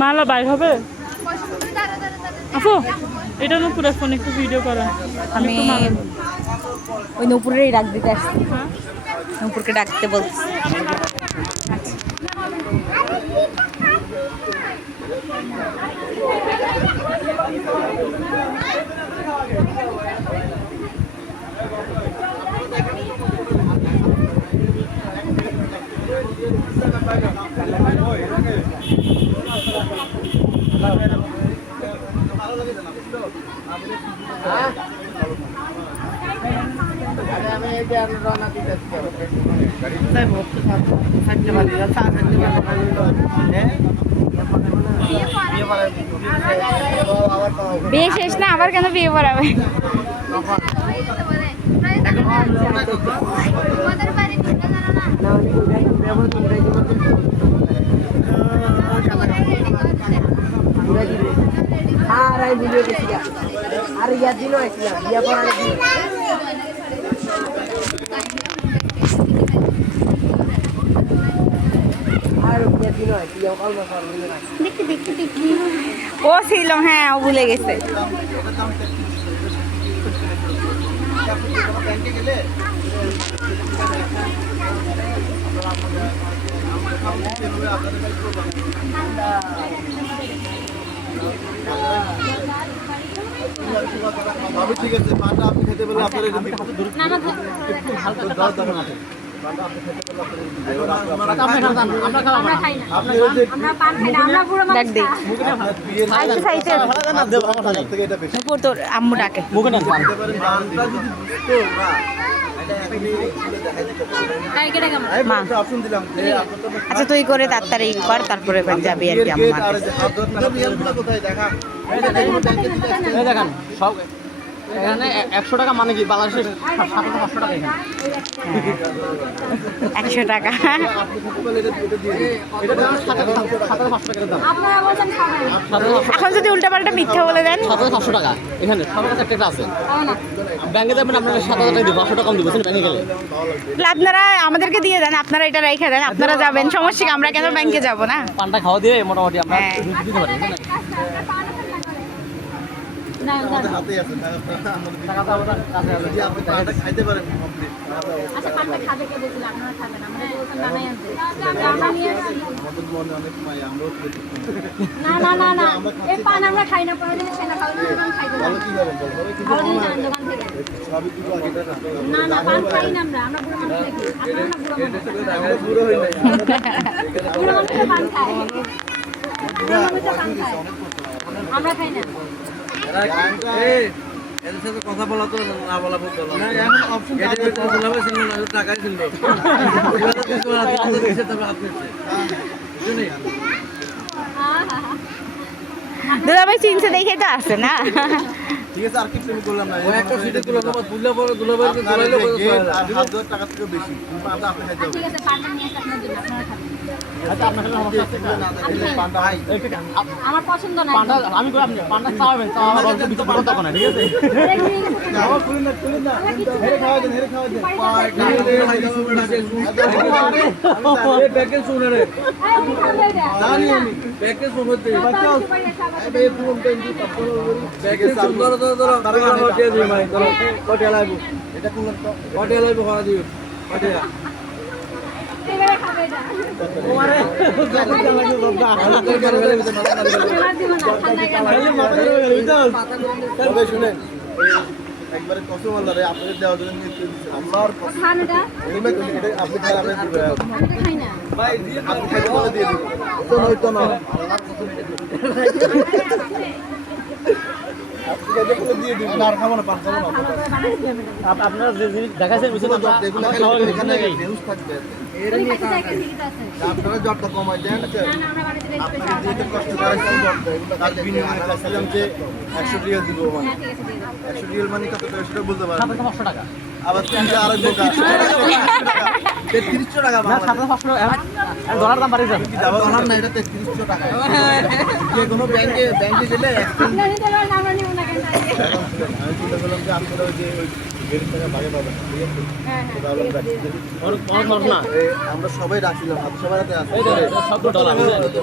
মালা বাইর হবে আপু এটা নূপুরের ফোন একটু ভিডিও করেন আমি ওই নূপুরেরই ডাক দিতে আসছি নূপুরকে ডাকতে বলছি বিয়ে শেষ না আবার কেন বিয়ে পড়াবে আর ইয়া দিল বিয়ে পড়ার ও ছিল হ্যাঁ ও ভুলে গেছে ঠিক আছে পাটা আপনি খেতে বলে আপনার আম্মু ডাকে আচ্ছা তুই করে তাড়াতাড়ি কর তারপরে যাবি আর কি দেখান সব এখানে 100 টাকা মানে কি বাংলাদেশের 700 টাকা এখানে 100 টাকা এখন যদি উল্টাপাল্টা মিথ্যা বলে দেন 700 টাকা এখানে সবার কাছে একটা আছে ব্যাংকে যাবেন আপনারা 7000 টাকা দিব 500 টাকা কম দিব ব্যাংকে গেলে আপনারা আমাদেরকে দিয়ে দেন আপনারা এটা রেখে দেন আপনারা যাবেন সমস্যা কি আমরা কেন ব্যাংকে যাব না পানটা খাওয়া দিয়ে মোটামুটি আমরা দিতে পারি হাতে আছে আপনি পাটা খাইতে পারেন আচ্ছা পানটা খাবে কে বলছিল আপনারা খাবেন আমরা বলতাম নানাই আনতে আমরা নিয়ে আসি আমাদের মনে অনেক মায়া আমরাও না না না না এই পান আমরা খাই না পরে দিন সেনা খাওয়া না খাইতে ভালো কি করেন বলবো কি ভালো দিন দোকান থেকে সবই কিছু আগে না না পান খাই না আমরা বুড়ো মানুষ দেখি আপনারা বুড়ো পুরো হই নাই বুড়ো মানুষ পান খায় বুড়ো মানুষ পান খায় আমরা খাই না এদের সাথে কথা বলা তো না বলা বলতো না এখন অপশন টাকাই ছিল দুলাভাই চিনছে দেখে তো আসে না ঠিক আছে আর কি প্রেম করলাম না ওই একটা সিটে তুলে তোমার তুললে পরে দুলাভাইকে দুলাইলে আর 1000 টাকা থেকে বেশি পাটা আপনি খাইতে হবে ঠিক আছে পানটা নিয়ে আসি আপনার জন্য আপনারা খাবেন আচ্ছা আপনার সাথে সমস্যা আছে পান্ডা ভাই আমার পছন্দ না পান্ডা আমি কই আপনি পান্ডা খাওয়াবেন তো আমার গল্প ভিতর পান্ডা তখন ঠিক আছে আমার পুরি না হেরে খাওয়া দেন এই প্যাকেজ শুনে রে জানি আমি প্যাকেজ শুনতে বাচ্চা এই পুরো টেন্ডি প্যাকেজ সুন্দর ধরো তারা দিয়ে দিই ভাই ধরো কত লাইবো এটা কোন কত লাইবো করা দিও কত এবারে খাবে এটা তোমারে কত লাগবে বাবা তবে শুনেন একবারে কত বলারে আপনাদের দেওয়ার জন্য নিতে আমার খানাটা এটা আপনি খাই আপনি দিবেন আমি খাই না ভাই আপনি খাইতে বলে দিয়ে দিবেন তো নয়তো না আপনি খাইতে বলে দিয়ে দিবেন আর খাবো না পান খাবো না আপনারা যে জিনিস দেখাচ্ছেন বুঝছেন এখানে নিউজ থাকবে ওই পাশে সাইকেল টিকিট আছে। আপনারা জটটা কমাই দেন না, না, আমরা বাড়িতে রেখে আপনারা যেহেতু কষ্ট করে তার বিনিময়ে চাচ্ছিলাম যে 100 রিয়াল দিব মানে হ্যাঁ, ঠিক আছে, দিয়ে দাও। 100 রিয়াল মানে কত টাকা সেটা বলতে পারবেন 500 টাকা আবার তুমি আরেক বোকা 3300 টাকা না 500 আর ডলার দাম বাড়িয়ে যাবে কি দাবা বানান না এটা 3300 টাকা যে কোনো ব্যাংকে গেলে আপনারা নিতে পারেন, আমরা নিব না কেন তাহলে? আমি চিন্তা করলাম যে আপনারা ওই যে ওই 1.5 টাকা ভাগে পাবেন ঠিক আছে হ্যাঁ, হ্যাঁ, তাহলে ঠিক আছে, দিয়ে দাও। আমরা সবাই রাখছিলাম সবাই হাতে আছে $100